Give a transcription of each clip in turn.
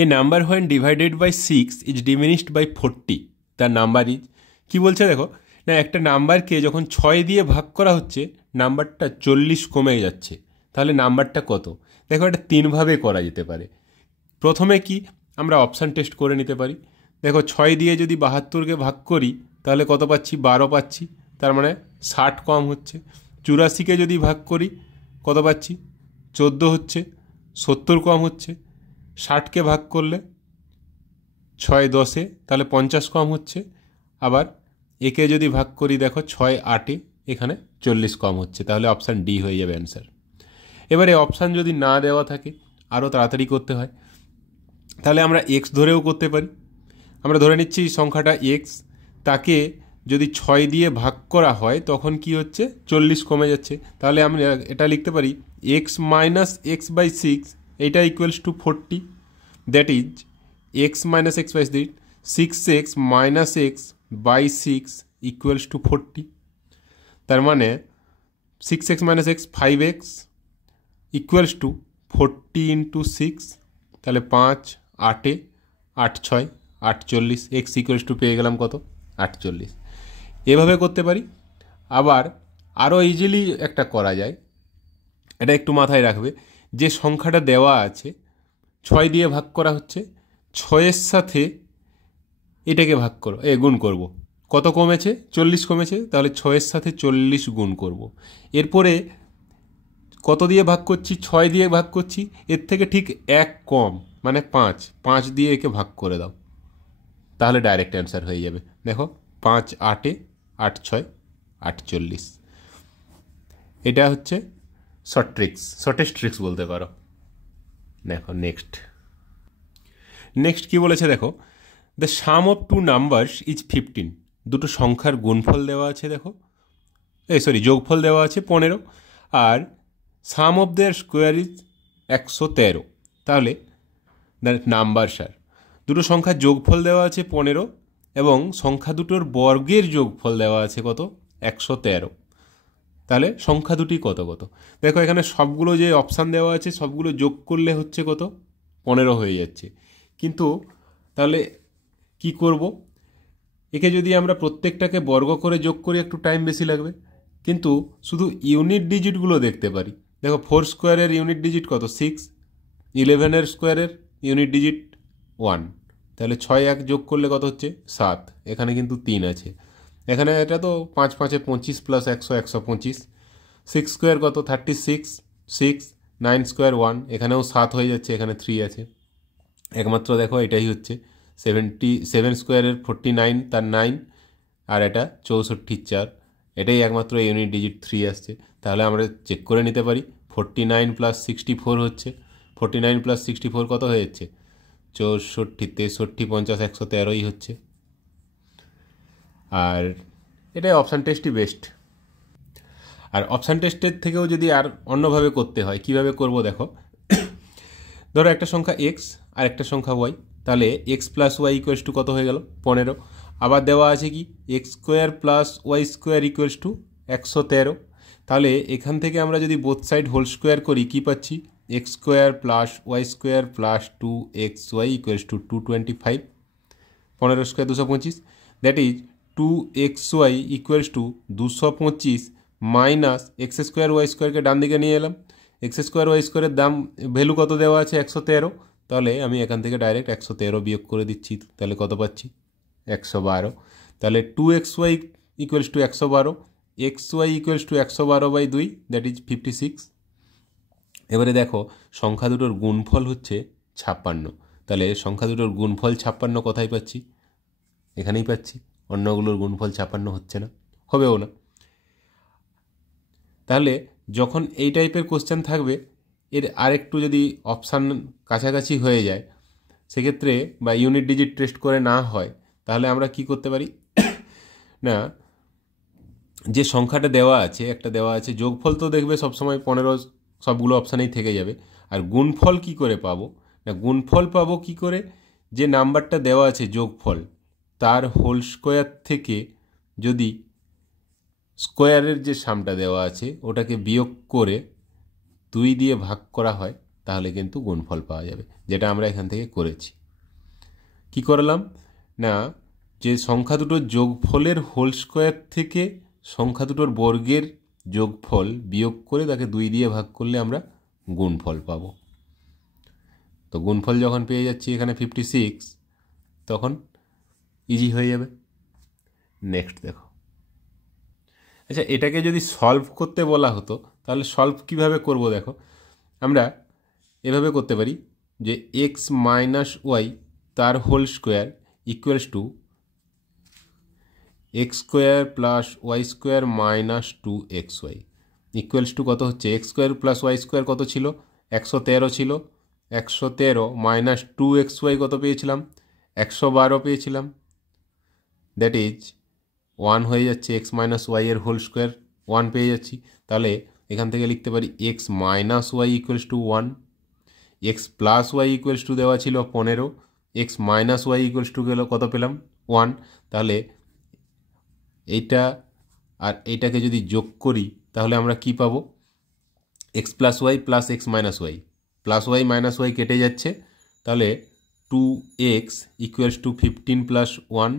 A number when divided by 6 is diminished by 40 তার number is, কী বলছে দেখো না, একটা নাম্বারকে যখন 6 দিয়ে ভাগ করা হচ্ছে নাম্বারটা 40 কমে যাচ্ছে, তাহলে নাম্বারটা কত? দেখো এটা তিনভাবে করা যেতে পারে। প্রথমে কি আমরা অপশান টেস্ট করে নিতে পারি। দেখো 6 দিয়ে যদি 72কে ভাগ করি তাহলে কত পাচ্ছি? 12 পাচ্ছি, তার মানে 60 কম হচ্ছে। 84কে যদি ভাগ করি কত পাচ্ছি? 14 হচ্ছে, 70 কম হচ্ছে। 60কে ভাগ করলে 6 10-এ তাহলে 50 কম হচ্ছে। আবার একে যদি ভাগ করি দেখো 6 8-এ এখানে 40 কম হচ্ছে, তাহলে অপশান ডি হয়ে যাবে অ্যান্সার। এবারে অপশান যদি না দেওয়া থাকে, আরও তাড়াতাড়ি করতে হয়, তাহলে আমরা এক্স ধরেও করতে পারি। আমরা ধরে নিচ্ছি সংখ্যাটা এক্স, তাকে যদি 6 দিয়ে ভাগ করা হয় তখন কি হচ্ছে? 40 কমে যাচ্ছে। তাহলে আমরা এটা লিখতে পারি এক্স মাইনাস এক্স বাই 6 এইটা equals to 40, that is x minus x by 6x minus x by 6 equals to 40। তার মানে 6x minus x 5x equals to 40 into 6, তাহলে 5 8-এ 8 6 48, এক্স ইকুয়ালস টু পেয়ে গেলাম কত? 48। এভাবে করতে পারি। আবার আরও ইজিলি একটা করা যায়, এটা একটু মাথায় রাখবে, যে সংখ্যাটা দেওয়া আছে 6 দিয়ে ভাগ করা হচ্ছে, 6-এর সাথে এটাকে ভাগ করো, গুণ করব। কত কমেছে? 40 কমেছে, তাহলে 6-এর সাথে 40 গুণ করব। এরপরে কত দিয়ে ভাগ করছি? 6 দিয়ে ভাগ করছি, এর থেকে ঠিক 1 কম মানে 5, 5 দিয়ে একে ভাগ করে দাও, তাহলে ডাইরেক্ট অ্যান্সার হয়ে যাবে। দেখো 5 8-এ 8 6 48। এটা হচ্ছে শর্টেস্ট ট্রিক্স বলতে পারো। দেখো নেক্সট কি বলেছে দেখো, the sum of two numbers is 15। দুটো সংখ্যার গুণফল দেওয়া আছে, দেখো যোগফল দেওয়া আছে 15, আর সাম অফ দেয়ার স্কোয়ার ইজ 113। তাহলে নাম্বারস আর দুটো সংখ্যার যোগফল দেওয়া আছে 15 এবং সংখ্যা দুটোর বর্গের যোগফল দেওয়া আছে কত? 113। তাহলে সংখ্যা দুটি কত কত? দেখো এখানে সবগুলো যে অপশান দেওয়া আছে সবগুলো যোগ করলে হচ্ছে কত? 15 হয়ে যাচ্ছে। কিন্তু তাহলে কি করব? একে যদি আমরা প্রত্যেকটাকে বর্গ করে যোগ করি একটু টাইম বেশি লাগবে, কিন্তু শুধু ইউনিট ডিজিটগুলো দেখতে পারি। দেখো 4 স্কোয়ারের ইউনিট ডিজিট কত? 6, 11-এর স্কোয়ারের ইউনিট ডিজিট 1, তাহলে 6 1 যোগ করলে কত হচ্ছে? 7। এখানে কিন্তু 3 আছে, এখানে এটা তো 5 5-এ 25 প্লাস 100 125। 6 স্কোয়ার কত? 36, 6 9 স্কোয়ার 1, এখানেও 7 হয়ে যাচ্ছে, এখানে 3 আছে। একমাত্র দেখো এটাই হচ্ছে 77 স্কোয়ারের 49 তার 9, আর এটা 64 4, এটাই একমাত্র ইউনিট ডিজিট 3 আসছে। তাহলে আমরা চেক করে নিতে পারি 49 প্লাস 64 হচ্ছে, 49 প্লাস 64 কত হয়ে যাচ্ছে? 64 63 50 113ই হচ্ছে। আর এটাই অপশান টেস্টই বেস্ট। আর অপশান টেস্টের থেকেও যদি আর অন্যভাবে করতে হয়, কিভাবে করব দেখো, ধরো একটা সংখ্যা এক্স আর একটা সংখ্যা ওয়াই, তাহলে x plus y equals to কত হয়ে গেল? 15। আবার দেওয়া আছে কি? X square plus y square equals to 113। তাহলে এখান থেকে আমরা যদি বোথ সাইড হোল স্কোয়ার করি কী পাচ্ছি? X square plus y square plus 2xy equals to 225। 15 square 225, that is 2xy equals to 225 minus x square y স্কোয়ারকে ডান দিকে নিয়ে এলাম। এক্স স্কোয়ার ওয়াই স্কোয়ারের দাম ভ্যালু কত দেওয়া আছে? 113। তাহলে আমি এখান থেকে ডাইরেক্ট 113 বিয়োগ করে দিচ্ছি, তাহলে কত পাচ্ছি? 112। তাহলে 2xy equals two 112, xy equals to 112/2, that is 56। এবারে দেখো সংখ্যা দুটোর গুণফল হচ্ছে 56, তাহলে সংখ্যা দুটোর গুণফল 56 কোথায় পাচ্ছি? এখানেই পাচ্ছি, অন্যগুলোর গুণফল 56 হচ্ছে না, হবেও না। তাহলে যখন এই টাইপের কোশ্চেন থাকবে, এর আরেকটু যদি অপশান কাছাকাছি হয়ে যায় সেক্ষেত্রে, বা ইউনিট ডিজিট টেস্ট করে না হয়, তাহলে আমরা কি করতে পারি না, যে সংখ্যাটা দেওয়া আছে, একটা দেওয়া আছে যোগফল তো দেখবে সবসময় 15 সবগুলো অপশানেই থেকে যাবে। আর গুণফল কি করে পাবো না, গুণফল পাবো কি করে? যে নাম্বারটা দেওয়া আছে যোগফল, তার হোল স্কোয়ার থেকে যদি স্কোয়ারের যে সামটা দেওয়া আছে ওটাকে বিয়োগ করে 2 দিয়ে ভাগ করা হয়, তাহলে কিন্তু গুণফল পাওয়া যাবে, যেটা আমরা এখান থেকে করেছি। কি করলাম না, যে সংখ্যা দুটোর যোগফলের হোল স্কোয়ার থেকে সংখ্যা দুটোর বর্গের যোগফল বিয়োগ করে তাকে 2 দিয়ে ভাগ করলে আমরা গুণফল পাব। তো গুণফল যখন পেয়ে যাচ্ছি এখানে 56, তখন ইজি হয়ে যাবে। নেক্সট দেখো, আচ্ছা এটাকে যদি সলভ করতে বলা হতো তাহলে সলভ কিভাবে করব দেখো, আমরা এভাবে করতে পারি যে এক্স মাইনাস ওয়াই তার whole square equals to x square plus y square minus 2xy equals to কত হচ্ছে, x square plus y square কত ছিল, 113 ছিল, 113 মাইনাস 2xy কত পেয়েছিলাম, 112 পেয়েছিলাম। দ্যাট ইজ 1 হয়ে যাচ্ছে, এক্স মাইনাস ওয়াই এর হোল স্কোয়ার 1 পেয়ে যাচ্ছি। তাহলে এখান থেকে লিখতে পারি x minus y equals to 1, x plus y equals to দেওয়া ছিল 15, x minus y equals to গেল কত পেলাম 1। তাহলে এইটা আর এইটাকে যদি যোগ করি তাহলে আমরা কি পাবো, x plus y plus x minus y, plus y minus y কেটে যাচ্ছে, তাহলে 2x equals to 15 plus 1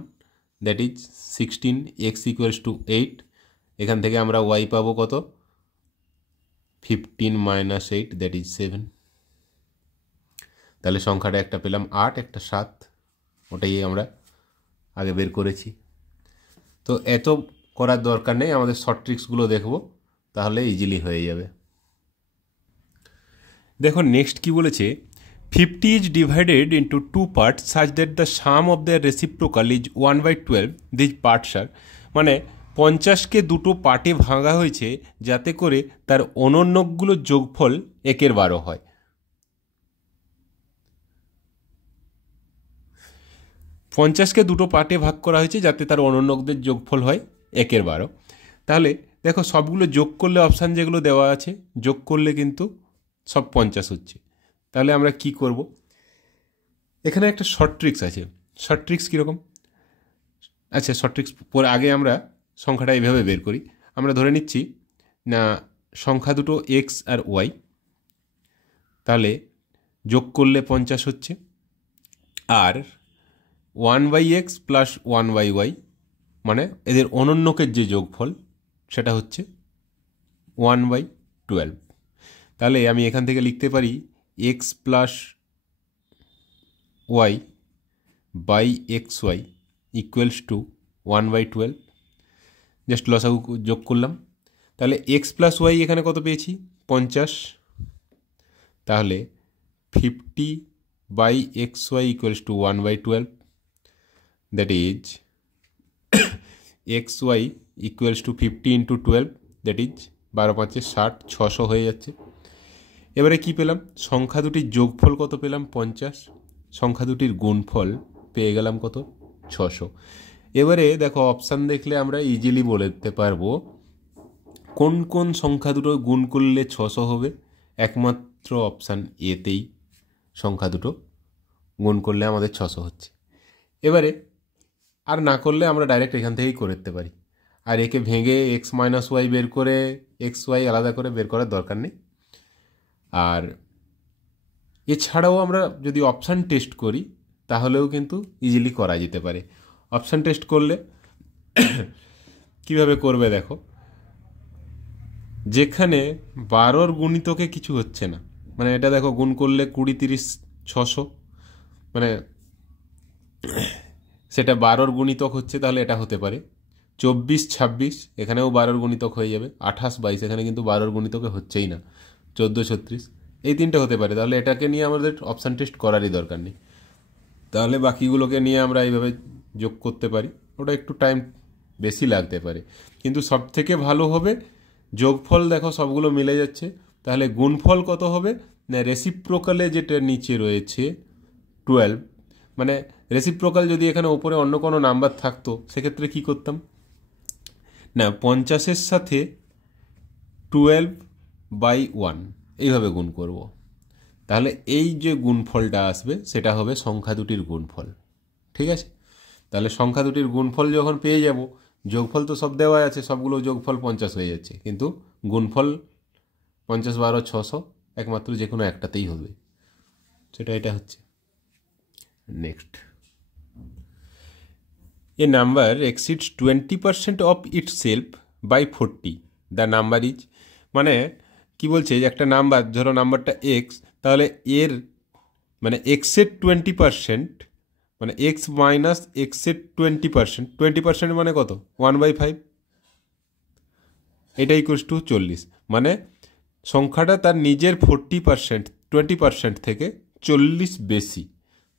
that is 16, x equals to 8, এখান থেকে আমরা ওয়াই পাবো কত, 15 মাইনাস 8 দ্যাট ইজ 7। তাহলে সংখ্যাটা একটা পেলাম 8, একটা 7, ওটাই আমরা আগে বের করেছি। তো এত করার দরকার নেই, আমাদের শর্ট ট্রিক্সগুলো দেখব, তাহলে ইজিলি হয়ে যাবে। দেখো নেক্সট কি বলেছে, 50 is divided into 2 parts such that the sum of the reciprocal is 1/12, this parts are, মানে 50কে দুটো পার্টে ভাঙা হয়েছে যাতে করে তার অনন্যকগুলোর যোগফল 1/12 হয়। পঞ্চাশকে দুটো পার্টে ভাগ করা হয়েছে যাতে তার অনন্যকদের যোগফল হয় 1/12। তাহলে দেখো সবগুলো যোগ করলে অপশান যেগুলো দেওয়া আছে যোগ করলে কিন্তু সব 50 হচ্ছে। তাহলে আমরা কি করব, এখানে একটা শর্ট ট্রিক্স আছে। শর্ট ট্রিক্স কীরকম, আচ্ছা শর্ট ট্রিক্স পরে আগে আমরা সংখ্যাটা এইভাবে বের করি। আমরা ধরে নিচ্ছি না সংখ্যা দুটো এক্স আর ওয়াই, তাহলে যোগ করলে 50 হচ্ছে, আর 1/x প্লাস 1/y মানে এদের অনন্যকের যে যোগফল সেটা হচ্ছে 1/12। তাহলে আমি এখান থেকে লিখতে পারি x plus y by x y equals to 1/12। Just লসাগু যোগ করলাম, তাহলে x প্লাস ওয়াই এখানে কত পেয়েছি 50, তাহলে 50/xy equals to 1/12, that is xy equals to 50 into 12, that is 12 5 60, 600 হয়ে যাচ্ছে। এবারে কি পেলাম, সংখ্যা দুটির যোগফল কত পেলাম 50, সংখ্যা দুটির গুণফল পেয়ে গেলাম কত 600। এবারে দেখো অপশান দেখলে আমরা ইজিলি বলতে পারবো কোন কোন সংখ্যা দুটো গুণ করলে 600 হবে। একমাত্র অপশান এতেই সংখ্যা দুটো গুণ করলে আমাদের 600 হচ্ছে। এবারে আর না করলে আমরা ডাইরেক্ট এখান থেকেই করতে পারি, আর একে ভেঙে এক্স মাইনাস ওয়াই বের করে এক্স ওয়াই আলাদা করে বের করার দরকার নেই। আর এছাড়াও আমরা যদি অপশান টেস্ট করি তাহলেও কিন্তু ইজিলি করা যেতে পারে। অপশান টেস্ট করলে কিভাবে করবে দেখো, যেখানে 12র গুণিতকে কিছু হচ্ছে না, মানে এটা দেখো গুণ করলে 20 30 600, মানে সেটা 12র গুণিতক হচ্ছে, তাহলে এটা হতে পারে 24 26, এখানেও 12র গুণিতক হয়ে যাবে, 28 22, এখানে কিন্তু 12র গুণিতকে হচ্ছেই না, 14 36, এই তিনটে হতে পারে। তাহলে এটাকে নিয়ে আমাদের অপশান টেস্ট করারই দরকার নেই, তাহলে বাকিগুলোকে নিয়ে আমরা এইভাবে যোগ করতে পারি। ওটা একটু টাইম বেশি লাগতে পারে, কিন্তু সব থেকে ভালো হবে যোগফল দেখো সবগুলো মিলে যাচ্ছে, তাহলে গুণফল কত হবে না রেসিপ্রোকালে যেটা নিচে রয়েছে 12, মানে রেসিপ্রোকাল যদি এখানে ওপরে অন্য কোনো নাম্বার থাকতো সেক্ষেত্রে কি করতাম না 50-এর সাথে 12/1 এইভাবে গুণ করব, তাহলে এই যে গুণফলটা আসবে সেটা হবে সংখ্যা দুটির গুণফল। ঠিক আছে, তাহলে সংখ্যা দুটির গুণফল যখন পেয়ে যাব, যোগফল তো সব দেওয়া আছে, সবগুলো যোগফল 50 হয়ে যাচ্ছে, কিন্তু গুণফল 50 12 600, একমাত্র যে কোনো একটাতেই হবে, সেটা এটা হচ্ছে। Next, a number exceeds 20% of itself by 40, the number is, মানে কি বলছে যে একটা নাম্বার, ধরো নাম্বারটা এক্স, তাহলে এর মানে এক্সের 20%, মানে এক্স মাইনাস এক্সের 20%, 20% মানে কত, 1/5, এটা ইকুয়ালস টু 40, মানে সংখ্যাটা তার নিজের 40%, 20% থেকে 40 বেশি।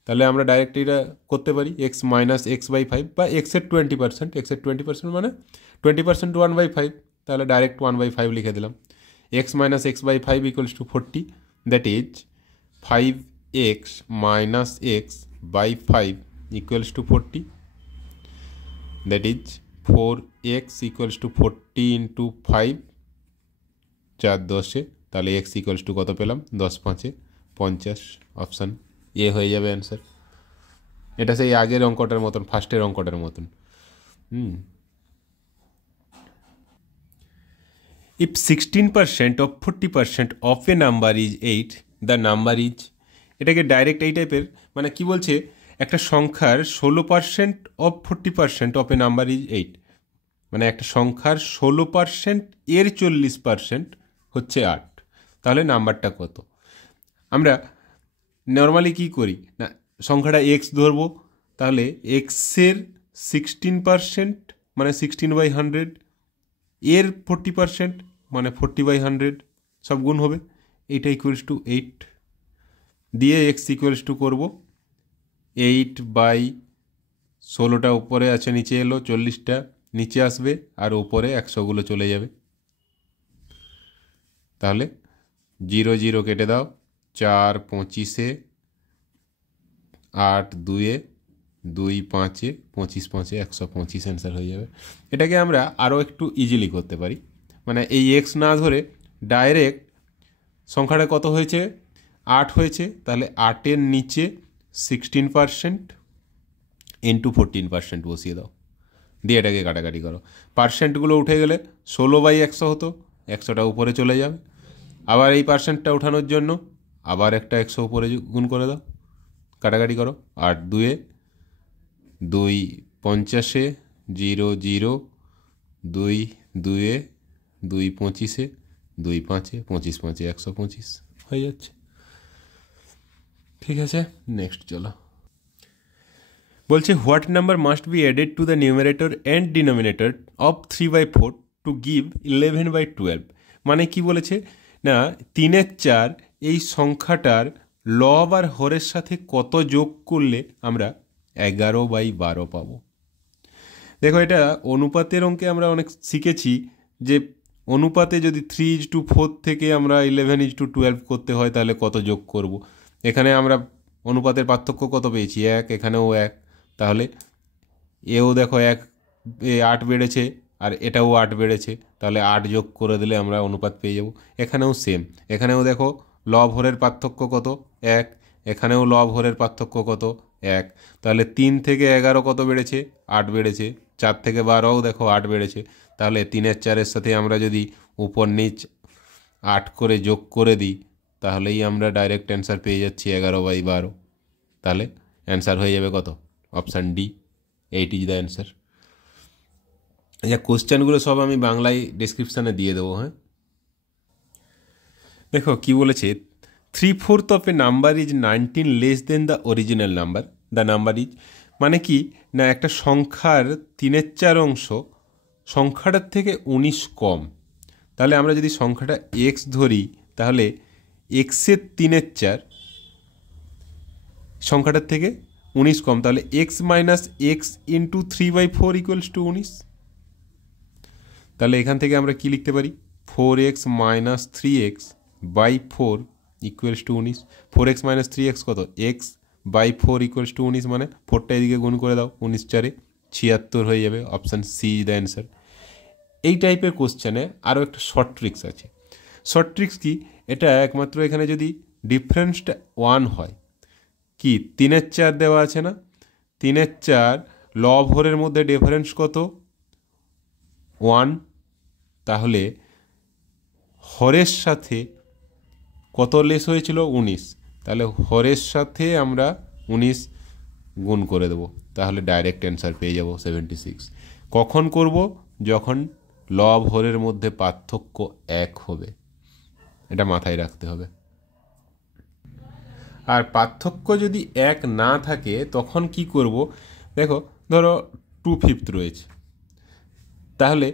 তাহলে আমরা ডাইরেক্ট এটা করতে পারি, এক্স মাইনাস x/5 বা এক্সের 20%, এক্সের 20% মানে 20% 1/5, তাহলে ডাইরেক্ট 1/5 লিখে দিলাম। X minus x/5 equals to 40, that is 5x minus x/5 equals to 40, that is 4x equals to 40 into 5, 4 10, তাহলে x ইকুয়ালস টু কত পেলাম, 10 5 50, অপশান এ হয়ে যাবে অ্যান্সার। এটা সেই আগের অঙ্কটার মতন, ফার্স্টের অঙ্কটার মতন। If 16% of 40% of A number is 8, the number is, এটাকে ডাইরেক্ট এই টাইপের, মানে কি বলছে, একটা সংখ্যার 16% of 40% of A number is 8, মানে একটা সংখ্যার 16% এর 40% হচ্ছে 8, তাহলে নাম্বারটা কত। আমরা নর্মালি কি করি না, সংখ্যাটা এক্স ধরবো, তাহলে এক্সের 16% মানে 16/100, এর 40% মানে 40/100, সব গুণ হবে, এইটা ইকুয়ালস টু 8 দিয়ে এক্স ইকুয়ালস টু করবো 8/16টা উপরে আছে, নিচে এলো, 40টা নিচে আসবে, আর উপরে 100গুলো চলে যাবে। তাহলে 0 0 কেটে দাও, 4 25, 8 2, 2 5, 25 5 125 অ্যান্সার হয়ে যাবে। এটাকে আমরা আরও একটু ইজিলি করতে পারি, মানে এই এক্স না ধরে ডাইরেক্ট সংখ্যাটা কত হয়েছে, 8 হয়েছে, তাহলে 8-এর নিচে 16% ইন্টু 14% বসিয়ে দাও, দিয়ে এটাকে কাটাকাটি করো, পার্সেন্টগুলো উঠে গেলে 16/100 হতো, 100টা উপরে চলে যাবে, আবার এই পার্সেন্টটা ওঠানোর জন্য আবার একটা 100 উপরে গুণ করে দাও, কাটাকাটি করো, 8 2, 2 50, 0 0, 2 2, 2 25, 2 5 25 5 125 হয়ে যাচ্ছে। ঠিক আছে, নেক্সট চলো। বলছে what number must be added to the numerator and denominator of 3/4 to give 11/12, মানে কি বলেছে না 3-এর 4 এই সংখ্যাটার লব আর হরের সাথে কত যোগ করলে আমরা 11/12 পাবো। দেখো, এটা অনুপাতের অঙ্কে আমরা অনেক শিখেছি যে অনুপাতে যদি 3:4 থেকে আমরা 11:12 করতে হয় তাহলে কত যোগ করব। এখানে আমরা অনুপাতের পার্থক্য কত পেয়েছি, 1, এখানেও 1, তাহলে এও দেখো 8 বেড়েছে আর এটাও 8 বেড়েছে, তাহলে 8 যোগ করে দিলে আমরা অনুপাত পেয়ে যাব। এখানেও সেম, এখানেও দেখো লব হরের পার্থক্য কত, 1, এখানেও লব হরের পার্থক্য কত, 1, তাহলে 3 থেকে 11 কত বেড়েছে, 8 বেড়েছে, 4 থেকে 12ও দেখো 8 বেড়েছে, তাহলে 3-এর 4-এর সাথে আমরা যদি উপর নিচ 8 করে যোগ করে দিই তাহলেই আমরা ডাইরেক্ট অ্যান্সার পেয়ে যাচ্ছি 11/12, তাহলে অ্যান্সার হয়ে যাবে কত, option D, 8 is the answer. আচ্ছা, কোশ্চেনগুলো সব আমি বাংলায় ডিসক্রিপশানে দিয়ে দেবো। হ্যাঁ, দেখো কি বলেছে, 3/4 of A number is 19 less than the original number, the number is, মানে কি না একটা সংখ্যার 3-এর 4 অংশ সংখ্যাটার থেকে 19 কম, তাহলে আমরা যদি সংখ্যাটা এক্স ধরি তাহলে এক্সের 3-এর 4 সংখ্যাটার থেকে 19 কম, তাহলে x minus x into 3/4 equals to 19, তাহলে এখান থেকে আমরা কি লিখতে পারি, 4x minus 3x/4 equals to 19, 4x minus 3x কত, x/4 ইকুয়ালস টু 19, মানে 4টা এদিকে গুণ করে দাও, 19 4 76 হয়ে যাবে, option c is the answer. এই টাইপের কোশ্চেনে আরও একটা শর্ট ট্রিক্স আছে। শর্ট ট্রিক্স কি, এটা একমাত্র এখানে যদি ডিফারেন্সটা 1 হয়, কি 3-এর 4 দেওয়া আছে না, 3-এর 4 লব হরের মধ্যে ডিফারেন্স কত, 1, তাহলে হরের সাথে কত লেস হয়েছিল 19, তাহলে হরের সাথে আমরা 19 গুণ করে দেবো, তাহলে ডাইরেক্ট অ্যান্সার পেয়ে যাব 76। কখন করব? যখন লব হরের মধ্যে পার্থক্য 1 হবে, এটা মাথায় রাখতে হবে। আর পার্থক্য যদি 1 না থাকে তখন কি করব? দেখো ধরো 2/5 রয়েছে, তাহলে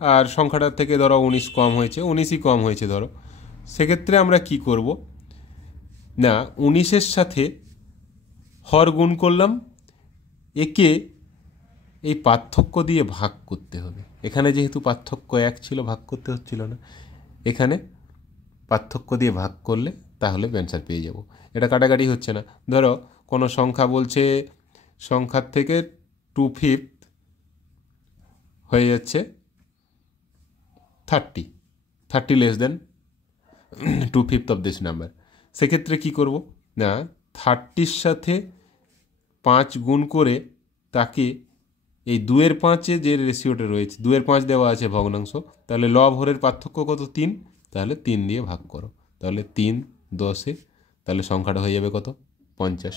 আর সংখ্যাটার থেকে ধরো 19 কম হয়েছে, 19ই কম হয়েছে ধরো, সেক্ষেত্রে আমরা কি করব না 19-এর সাথে হর গুণ করলাম, একে এই পার্থক্য দিয়ে ভাগ করতে হবে। এখানে যেহেতু পার্থক্য 1 ছিল, ভাগ করতে হচ্ছিল না, এখানে পার্থক্য দিয়ে ভাগ করলে তাহলে অ্যান্সার পেয়ে যাব। এটা কাটাকাটি হচ্ছে না। ধরো কোনো সংখ্যা বলছে সংখ্যার থেকে 2/5 হয়ে যাচ্ছে 30 less than 2/5 of this number. সেক্ষেত্রে কি করব না 30-র সাথে 5 গুণ করে তাকে এই 2/5 যে রেশিওটা রয়েছে, 2/5 দেওয়া আছে ভগ্নাংশ, তাহলে লব হরের পার্থক্য কত? 3, তাহলে 3 দিয়ে ভাগ করো, তাহলে 3 10-এ, তাহলে সংখ্যাটা হয়ে যাবে কত? 50।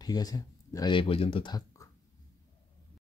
ঠিক আছে, আজ এই পর্যন্ত থাক।